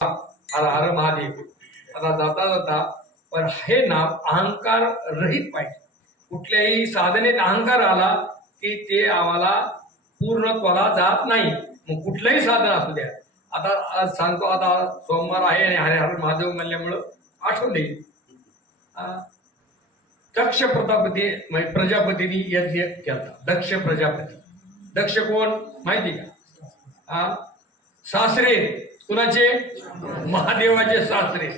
हर हर महादेव. आता जाता जाता पण हे नाव अहंकार रहित पाहिजे. कुठल्याही साधनेत अहंकार आला की ते आम्हाला पूर्णत्वाला जात नाही. मग कुठलंही साधन असू द्या. आता आज सांगतो, आता सोमवार आहे आणि हरे हर महादेव म्हणल्यामुळं आठवले. दक्ष प्रजापतीने यज्ञ केला. दक्ष प्रजापती. दक्ष कोण माहिती का? सासरे कुणाचे? महादेवाचे सासरे.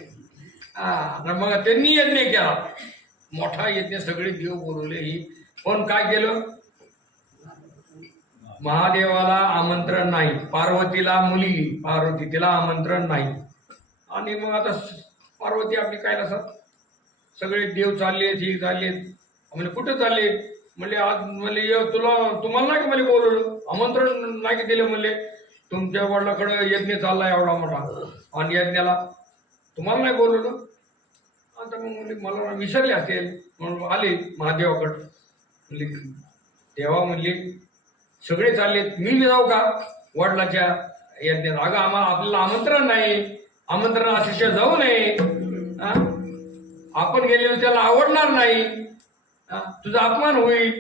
मग त्यांनी यज्ञ केला, मोठा यज्ञ. सगळे देव बोलवले. ही पण काय केलं? महादेवाला आमंत्रण नाही, पार्वतीला मुलगी पार्वती तिला आमंत्रण नाही. आणि मग आता पार्वती आपली काय नसत, सगळे देव चाललेत, ही चाललेत. म्हणजे कुठे चालले? म्हणले आज म्हणले तुम्हाला नाही का मला बोलवलं, आमंत्रण नाही का दिलं? म्हणले तुमच्या वडिलाकडे यज्ञ चाललाय एवढा मोठा, आणि यज्ञाला तुम्हाला नाही बोलवलं. आता मग म्हणजे मला विसरले असेल म्हणून आले महादेवाकडं. म्हणले तेव्हा म्हणले सगळे चाललेत, मी जाऊ का वडिलाच्या यज्ञात? अगं आपल्याला आमंत्रण नाही, आमंत्रण अतिशय जाऊ नये. आपण गेलेलो त्याला आवडणार नाही, तुझा अपमान होईल.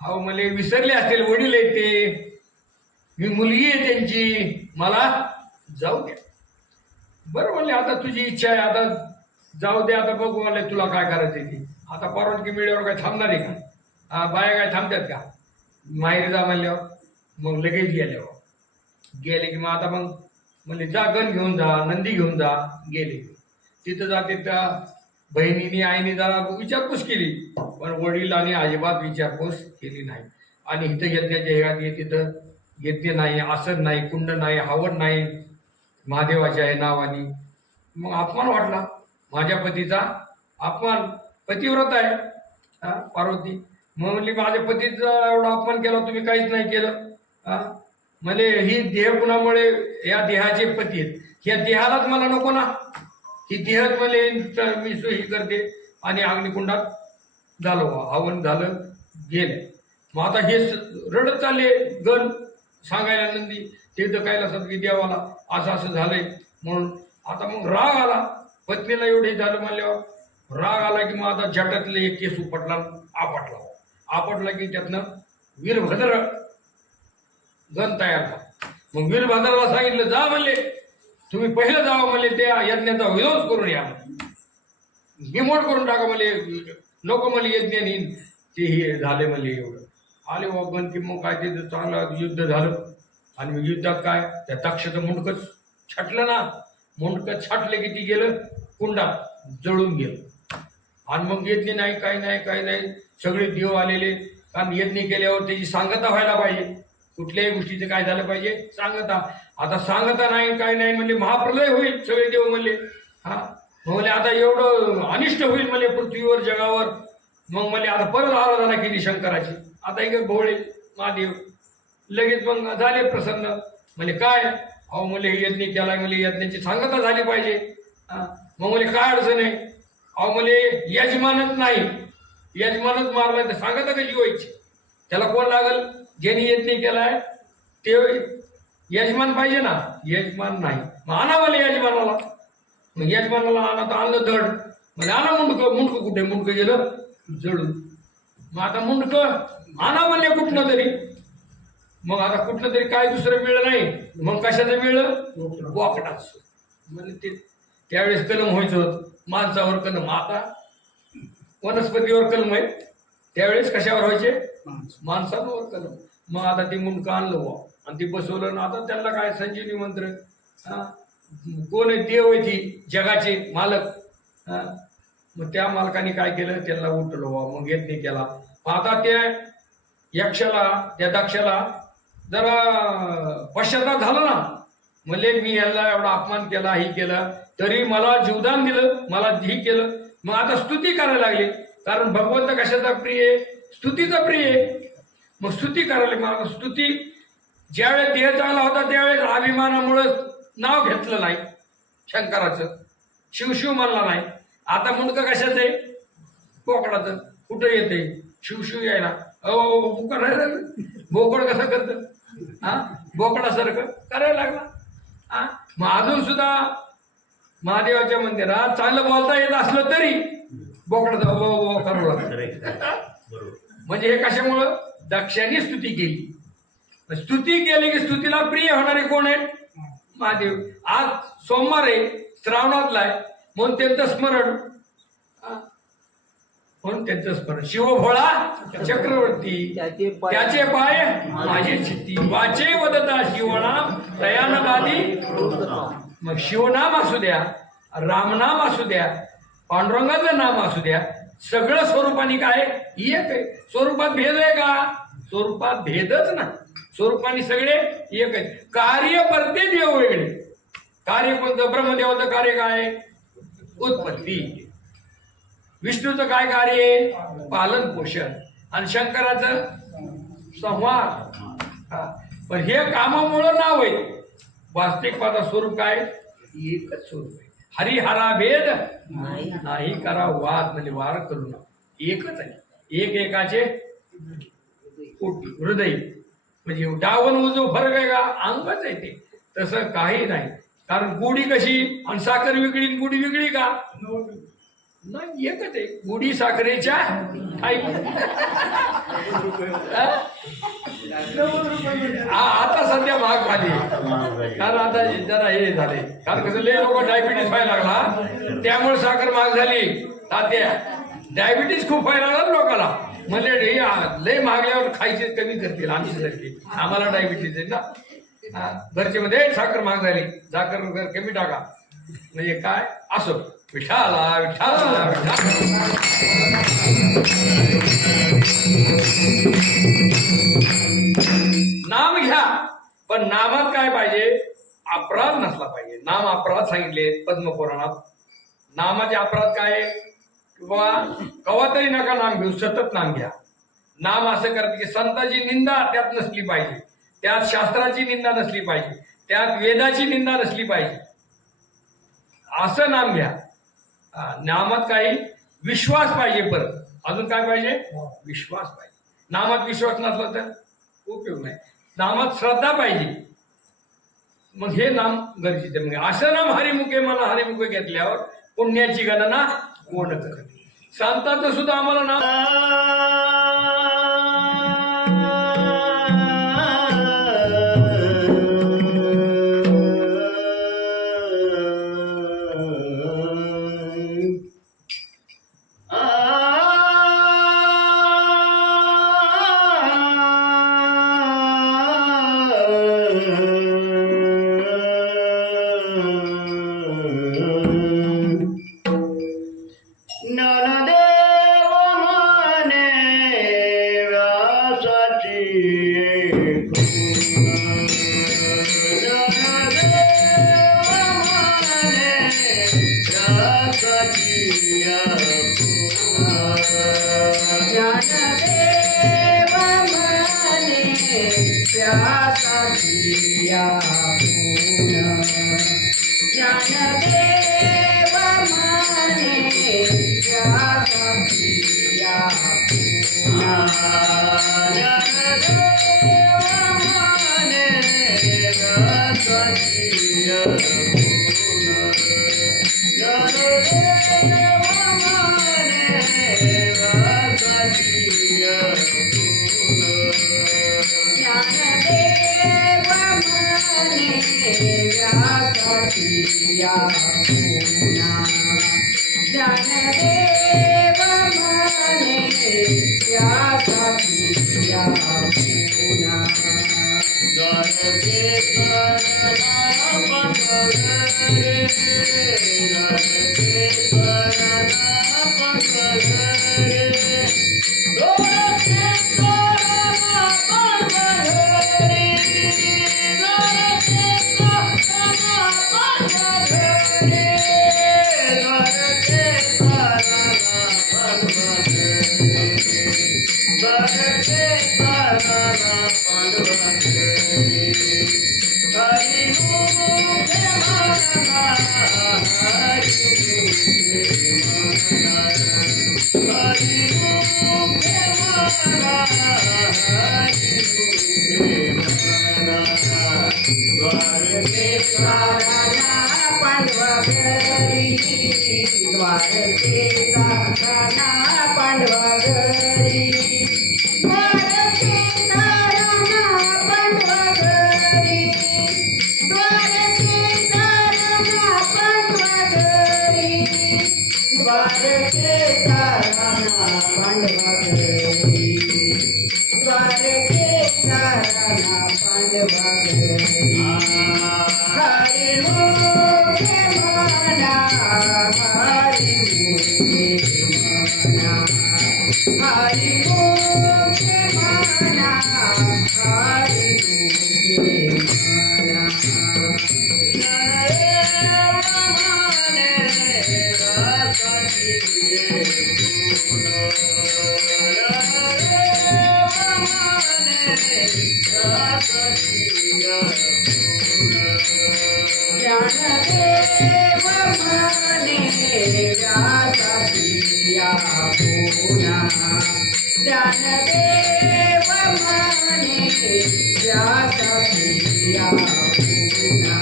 अहो मला विसरले असेल, वडील आहेत ते, मी मुलगी आहे त्यांची, मला जाऊ द्या. बरं म्हणले आता तुझी इच्छा आहे, आता जाऊ दे. आता बघू म्हणले तुला काय करायचं ते. आता परवानगी मिळल्यावर काय थांबणार आहे का? बाया काय थांबतात का? माहेरी जा म्हणल्यावर मग लगेच गेले की मग आता मग म्हणले जा गण घेऊन जा, नंदी घेऊन जा. गेले तिथं जाते, त्या बहिणीने आईने जरा विचारपूस केली, पण वडील आणि अजिबात विचारपूस केली नाही. आणि इथं यज्ञाच्या हेगात तिथं यज्ञ नाही, आसन नाही, कुंड नाही, हवन नाही महादेवाच्या आहे नावाने. मग अपमान वाटला माझ्या पतीचा, अपमान. पतिव्रत आहे पार्वती. मग म्हणली माझ्या पतीचा एवढा अपमान केला, तुम्ही काहीच नाही केलं. म्हणजे ही देह गुणामुळे या देहाचे पती आहेत, या देहालाच मला नको ना. ही देहच मला मी ही करते. आणि अग्निकुंडात झालो, हवन झालं, गेले. मग आता हे रडत चालले गण सांगायला नंदी, ते तर काय लसत की देवाला असं असं झालंय म्हणून. आता मग राग आला, पत्नीला एवढे झालं म्हणल्यावर राग आला की मग आता जटातले एक केस उपटला, आपटला की त्यातनं वीरभद्र गण तयार झाला. मग वीरभद्राला सांगितलं जा म्हणले, तुम्ही पहिलं जावं म्हणले, त्या यज्ञाचा विरोध करून या, निमोड करून टाका म्हणले, नको म्हणले यज्ञ नेईन. ते हे झाले म्हणले. एवढं आले गण की मग काय ते चांगलं युद्ध झालं. आणि मग युद्धात काय त्या दक्षाचं मुंडकच छाटलं ना. मुंडकं छाटले की ती गेलं कुंडात, जळून गेलं. आणि मग यज्ञ नाही, काही नाही. सगळे देव आलेले, कारण यज्ञ केल्यावर त्याची सांगता व्हायला पाहिजे. कुठल्याही गोष्टीचं काय झालं पाहिजे? सांगता. आता सांगता नाही, काय नाही म्हणले, महाप्रलय होईल. सगळे देव म्हणले म्हणले आता एवढं अनिष्ट होईल म्हणले पृथ्वीवर, जगावर. मग म्हणले आता परत आराधना केली शंकराची. आता एक भोळे महादेव लगेच मग झाले प्रसन्न. म्हणजे काय? अहो म्हणले यज्ञ केलाय, म्हणजे यज्ञाची सांगता झाली पाहिजे. मग म्हणजे काय अडचण आहे? अहो म्हणजे यजमानच नाही, यजमानच मारलाय तर सांगता कशी व्हायची? त्याला कोण लागल? ज्यांनी यज्ञ केलाय ते यजमान पाहिजे ना. यजमान नाही, मग आणा मला यजमानाला. मग यजमानाला आणा तर आणलं धड. म्हणजे आणा मुंडकं कुठे? मुंडकं गेलं जळून. मग आता मुंडकं आणा म्हणले कुठनं तरी. मग आता कुठलं तरी काय दुसरं मिळलं नाही, मग कशाचं मिळलं? बोकडाच. म्हणजे ते त्यावेळेस कलम व्हायचं होतं, माणसावर कलम. आता वनस्पतीवर कलम आहे, त्यावेळेस कशावर व्हायचे? माणसावर कलम. मग आता ते मुंडकं आणलं बा आणि ते बसवलं ना. आता त्याला काय संजीवनी मंत्र. कोण आहे? देव आहे, ती जगाचे मालक. मग त्या मालकाने काय केलं? त्याला उठलो बा, मग यज्ञ केला. आता त्या यक्षाला, त्या दक्षाला जरा पश्चाताप झाला ना. म्हणले मी ह्याला एवढा अपमान केला, ही केला, तरी मला जीवदान दिलं, मला ही केलं. मग आता स्तुती करायला लागली, कारण भगवंत कशाचा प्रिय आहे? स्तुतीचा प्रिय आहे. मग स्तुती करायला. मग स्तुती ज्यावेळेस देह चालला होता त्यावेळेस अभिमानामुळं नाव घेतलं नाही शंकराचं, शिवशिव म्हणला नाही. आता मुंडकं कशाचं आहे? बोकडाचं. कुठं येते शिवशिव यायला? बोकड कसं करतं? बोकडासारखं करायला लागला. मग अजून सुद्धा महादेवाच्या मंदिरात चांगलं बोलता येत असलं तरी बोकडं करू लागतं. म्हणजे हे कशामुळं दक्षाने स्तुती केली. स्तुती केली की स्तुतीला प्रिय होणारे कोण आहेत? महादेव. आज सोमवार आहे, श्रावणातला आहे, म्हणून त्यांचं स्मरण, म्हणून त्यांचं स्मरण. शिवभोळा चक्रवर्ती त्याचे पाय माझी चित्ती, वाचे वदता शिवनाम दयानगादी. मग शिवनाम असू द्या, रामनाम असू द्या, पांडुरंगाचं नाम असू द्या, सगळं स्वरूपाने काय एक आहे. स्वरूपात भेद आहे का? स्वरूपात भेदच ना. स्वरूपाने सगळे एक आहेत. कार्य परते देव वेगळे. कार्य कोणतं? ब्रह्मदेवाचं कार्य काय? उत्पत्ती. विष्णूचं काय कार्य आहे? पालन पोषण. आणि शंकराचं संहार. पण हे कामामुळं नाव आहे. वास्तविक माझं स्वरूप काय? एकच स्वरूप आहे. हरिहरा भेद नाही करा वाद, म्हणजे वार करू नका. एकच आहे. एक एकाचे हृदय. म्हणजे डावन उजव फरक आहे का? अंगच आहे ते. तसं काही नाही. कारण गुढी कशी आणि साखर वेगळी, गुढी वेगळी का? नाही, एकच आहे. गुढी साखरेच्या आता सध्या महाग झाली. कारण आता जरा हे झाले. कारण कसं लय लोक डायबिटीस व्हायला लागला, त्यामुळे साखर महाग झाली. तात्या डायबिटीस खूप व्हायला लागला लोकांना. म्हणजे लय महागल्यावर खायचे कमी करतील. आम्ही सारखी आम्हाला डायबिटीस आहे ना. घरचे मध्ये साखर महाग झाली, साखर कमी टाका. म्हणजे काय असो. विठाला विठाला विठाला. नाम घ्या, पण नामात काय पाहिजे? अपराध नसला पाहिजे. नाम अपराध सांगितले पद्मपुराणात. नामाचे अपराध काय? किंवा कवा तरी नका नाम घेऊ, सतत नाम घ्या. नाम असं करत की संताची निंदा त्यात नसली पाहिजे, त्यात शास्त्राची निंदा नसली पाहिजे, त्यात वेदाची निंदा नसली पाहिजे, असं नाम घ्या. नामात काही विश्वास पाहिजे. परत अजून काय पाहिजे? विश्वास पाहिजे. नामात विश्वास नसला तर उपयोग नाही. नामात श्रद्धा पाहिजे. मग हे नाम गरजेचं. म्हणजे असं नाम हरिमुखे मला हरिमुखे घेतल्यावर पुण्याची गणना कोण करते? संतांचं सुद्धा आम्हाला नाम Hare द्वारकेचा राणा पांडवा घरी द्वारकेचा राणा पांडवा घरी द्वारकेचा राणा पांडवा घरी द्वारकेचा राणा पांडवा घरी द्वारकेचा राणा पांडवा घरी हरी मुखे मना हरी मुखे मना हरी मुखे मना हरी मुखे मना ज्ञानदेव म्हणे व्यासपिया पुना ज्ञानदेव म्हणे व्यासपिया पुना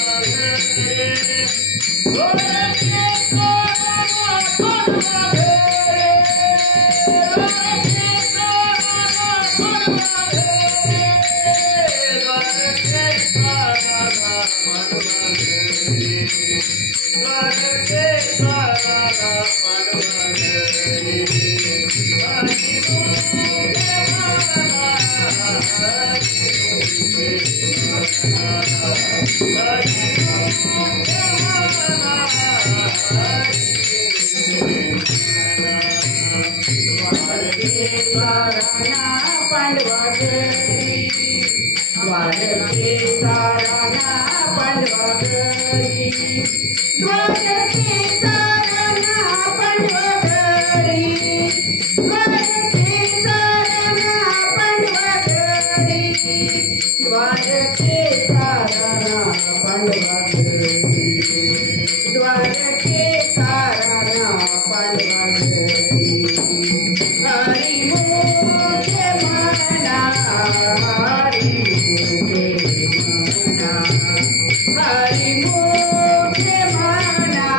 पांडवा घरी द्वारकेचा राणा पांडवा घरी द्वारकेचा राणा पांडवा घरी द्वारकेचा राणा पांडवा घरी द्वारकेचा राणा पांडवा घरी द्वारकेचा राणा पांडवा घरी हरी मुखे मना हरी मुखे मना हरी मुखे मना हरी मुखे मना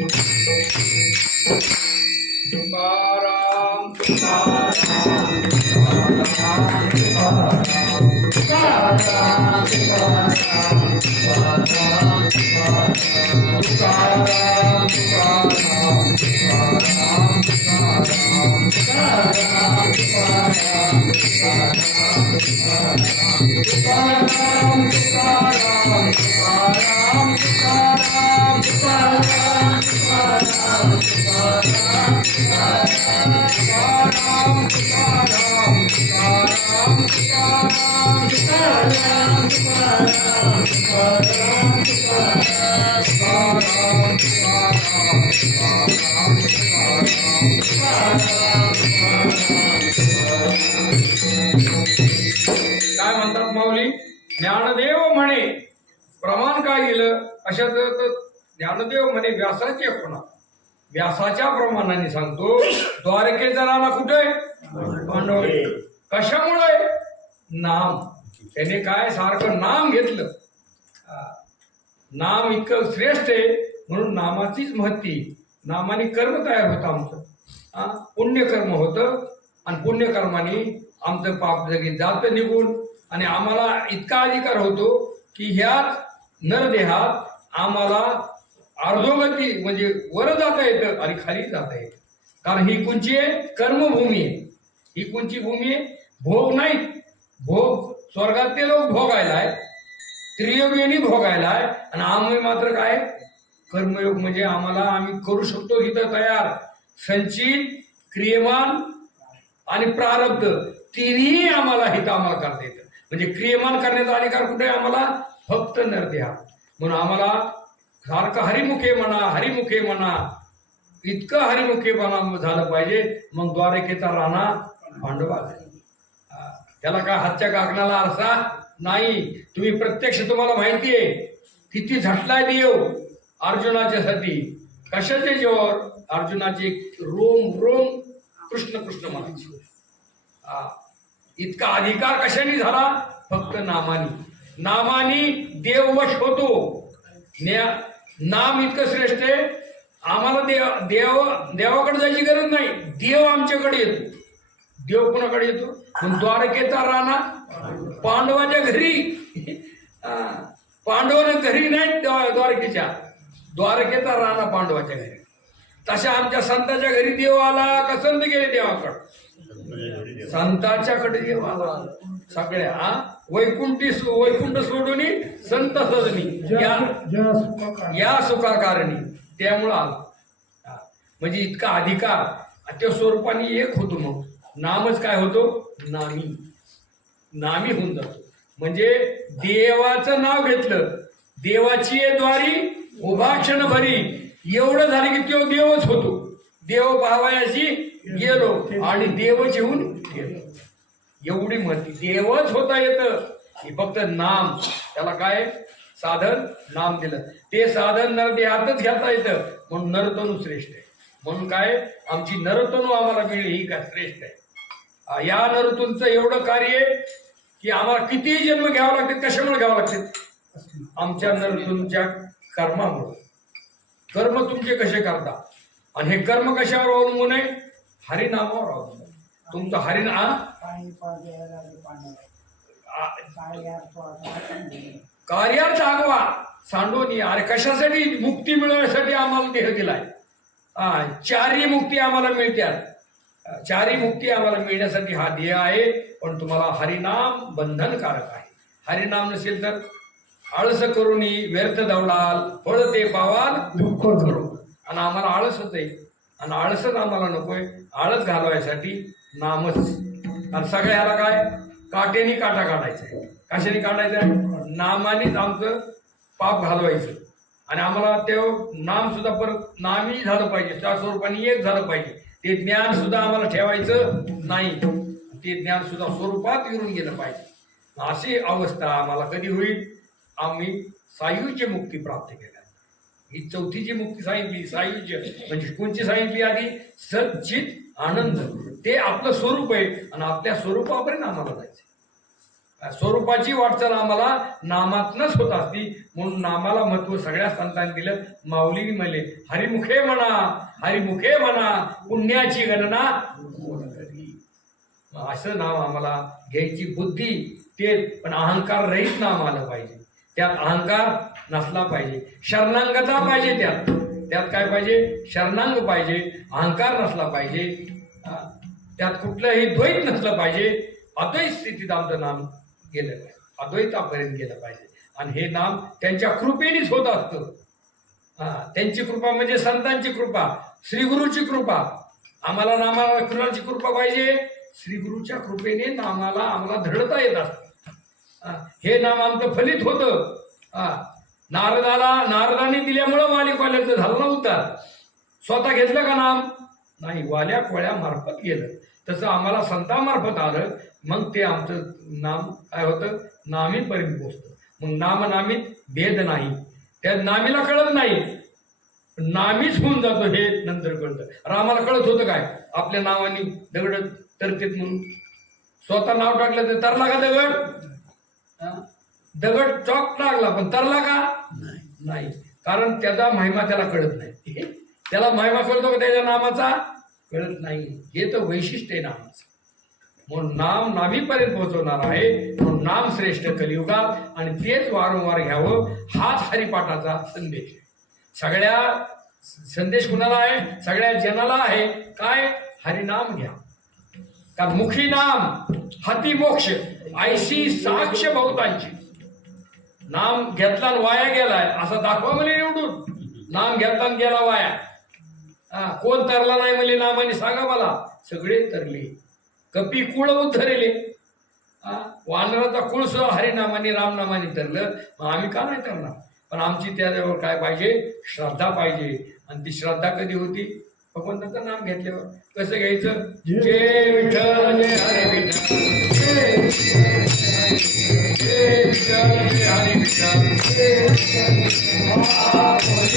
Hare काय म्हणतात माऊली? ज्ञानदेव म्हणे प्रमाण काय गेलं अशात ज्ञानदेव म्हणे व्यासाची अपना व्यासाच्या प्रमाणाने सांगतो द्वारकेचा राणा कुठे पांडव कशामुळे नाम त्याने काय सारखं नाम घेतलं नाम इतकं श्रेष्ठ आहे म्हणून नामाचीच महत्ती नामाने कर्म तयार होतं आमचं पुण्यकर्म होतं आणि पुण्यकर्माने आमचं पाप जगी जात निघून आणि आम्हाला इतका अधिकार होतो की ह्याच नरदेहात आम्हाला अर्धोगती म्हणजे वर जाता येतं आणि खाली जाता येतं कारण ही कोणची आहे कर्मभूमी आहे ही कोणची भूमी आहे भोग नाही भोग स्वर्गात ते लोक भोगायलाय त्रियोगिनी भोगायलाय आणि आम्ही मात्र काय कर्मयोग म्हणजे आम्हाला आम्ही करू शकतो इथं तयार संचित क्रियमान आणि प्रारब्ध तिन्ही आम्हाला हित आम्हाला करता येतं म्हणजे क्रियमान करण्याचा अधिकार कुठे आम्हाला फक्त नरदेहा म्हणून आम्हाला सारखं हरिमुखे म्हणा इतकं हरिमुखेपणा झालं पाहिजे मग द्वारकेचा राणा पांडवा त्याला काय हातच्या काकणाला आरसा नाही तुम्ही प्रत्यक्ष तुम्हाला माहिती आहे किती झटलाय देव अर्जुनाच्या साठी कशाच्या जीवावर अर्जुनाचे रोम रोम कृष्ण कृष्ण म्हणायचे इतका अधिकार कशाने झाला फक्त नामानी देववश होतो नाम इतकं श्रेष्ठ आहे आम्हाला देवाकडे जायची गरज नाही देव आमच्याकडे येतो देव कोणाकडे येतो पण द्वारकेचा राणा पांडवाच्या घरी पांडवाने घरी नाही द्वारकेचा राणा पांडवाच्या घरी तशा आमच्या संताच्या घरी देव आला का संत गेले देवाकडे संताच्याकडे देव आला सगळ्या वैकुंठ सोडून संत सजनी या सुखाकारणी त्यामुळं आला म्हणजे इतका अधिकार त्या स्वरूपाने एक होतो मग नामच काय होतो नामी होऊन जातो म्हणजे देवाचं नाव घेतलं देवाची द्वारी उभा क्षण भरी एवढं झालं की तो देवच होतो देव पाहावयाची गेलो आणि देवच येऊन गेलो एवढी महती देवच होता येतं ही फक्त नाम त्याला काय साधन नाम दिलं ते साधन नरदेहातच घेता येतं म्हणून नरतनू श्रेष्ठ आहे म्हणून काय आमची नरतनू आम्हाला मिळली ही काय श्रेष्ठ आहे या नरतूंचं एवढं कार्य आहे की आम्हाला किती जन्म घ्यावं लागते कशामुळे घ्यावं लागते आमच्या नरतूंच्या कर्मामुळे कर्म तुमचे कसे करता आणि हे कर्म कशावर अवलंबून आहे हरिनामावर अवलंबून तुमचं कार्यार्थ आगवा सांडोनी अरे कशासाठी मुक्ती मिळवण्यासाठी आम्हाला देह दिलाय चारही मुक्ती आम्हाला मिळतात चारही मुक्ती आम्हाला मिळण्यासाठी हा देह आहे पण तुम्हाला हरिनाम बंधनकारक आहे हरिनाम नसेल तर आळस करून व्यर्थ दवडाल फळ ते पावाल दुःख करू आणि आम्हाला आळसच आहे आणि आळसच आम्हाला नकोय आळस घालवायसाठी नामच आणि सगळ्याला काय काटेनी काटा काढायचा आहे कशाने काढायचं नामानेच आमचं पाप घालवायचं आणि आम्हाला ते नाम सुद्धा परत नामी झालं पाहिजे त्या स्वरूपाने एक झालं पाहिजे ते ज्ञान सुद्धा आम्हाला ठेवायचं नाही ते ज्ञान सुद्धा स्वरूपात विरून गेलं पाहिजे अशी अवस्था आम्हाला कधी होईल आम्ही सायुज्य मुक्ती प्राप्त केल्या ही चौथी जी मुक्ती सांगितली सायुज्य म्हणजे कोणची सांगितली आधी सच्चित आनंद ते आपलं स्वरूप आहे आणि आपल्या स्वरूपापर्यंत आम्हाला जायचं स्वरूपाची वाटचाल आम्हाला नामातनच होत असती म्हणून नामाला महत्व सगळ्या संतांनी दिलं माऊलीने म्हणले हरिमुखे म्हणा पुण्याची गणना असं नाव आम्हाला घ्यायची बुद्धी ते पण अहंकार रहित नाम आलं पाहिजे त्यात अहंकार नसला पाहिजे, शरणांगता पाहिजे, त्यात काय पाहिजे, शरणांग पाहिजे, अहंकार नसला पाहिजे, त्यात कुठलंही द्वैत नसलं पाहिजे. अद्वैत स्थितीत आमचं नाम गेलं पाहिजे, अद्वैतापर्यंत गेलं पाहिजे. आणि हे नाम त्यांच्या कृपेनेच होत असतं. त्यांची कृपा म्हणजे संतांची कृपा, श्रीगुरूची कृपा. आम्हाला नामाला कुणाची कृपा पाहिजे, श्रीगुरूच्या कृपेने नामाला आम्हाला धडता येत असतं. हे नाम आमचं फलित होतं. नारदाने दिल्यामुळं वाली कोल्याचं झालं नव्हतं. स्वतः घेतलं का नाम नाही, वाल्या कोळ्या मार्फत गेलं. तसं आम्हाला संतांमार्फत आलं, मग ते आमचं नाम काय होतं, नामीपर्यंत पोचतं. मग नाम नामीत भेद नाही, त्या नामीला कळत नाही, नामीच होऊन जातो हे नंतर कळतं. रामाला कळत होतं काय, आपल्या नावाने दगड तरतेत म्हणून. स्वतः नाव टाकलं तर तरला का दगड चॉक लागला, पण तरला का नाही, कारण त्याचा महिमा त्याला कळत नाही. त्याला महिमा कळतो का त्याच्या नामाचा, कळत नाही. हे तर वैशिष्ट्य आहे नामाचं. म्हणून नाम नामीपर्यंत पोहोचवणार आहे. म्हणून नाम श्रेष्ठ कलियुगात, आणि तेच वारंवार घ्यावं, हाच हरिपाठाचा संदेश. सगळ्या संदेश कुणाला आहे, सगळ्या जनाला आहे. काय, हरिनाम घ्या. कारण मुखी नाम हाती मोक्ष, ऐशी साक्ष बहुतांची. नाम घेतला आणि वाया गेलाय असं दाखवा मला निवडून. नाम घेतला आणि गेला वाया. कोण तरला नाही म्हणले नामाने, सांगा मला. सगळे तरले. कपी कुळ उद्धरले. वानराचा कुळ सुद्धा हरिनामाने रामनामाने तरलं. मग आम्ही का नाही करणार. पण आमची त्याच्यावर काय पाहिजे, श्रद्धा पाहिजे. आणि ती श्रद्धा कधी होती, भगवंताचं नाम घेतल्यावर. कसं घ्यायचं, जय विठ्ठल जय हरी विठ्ठल, जय विठ्ठल जय हरी विठ्ठल.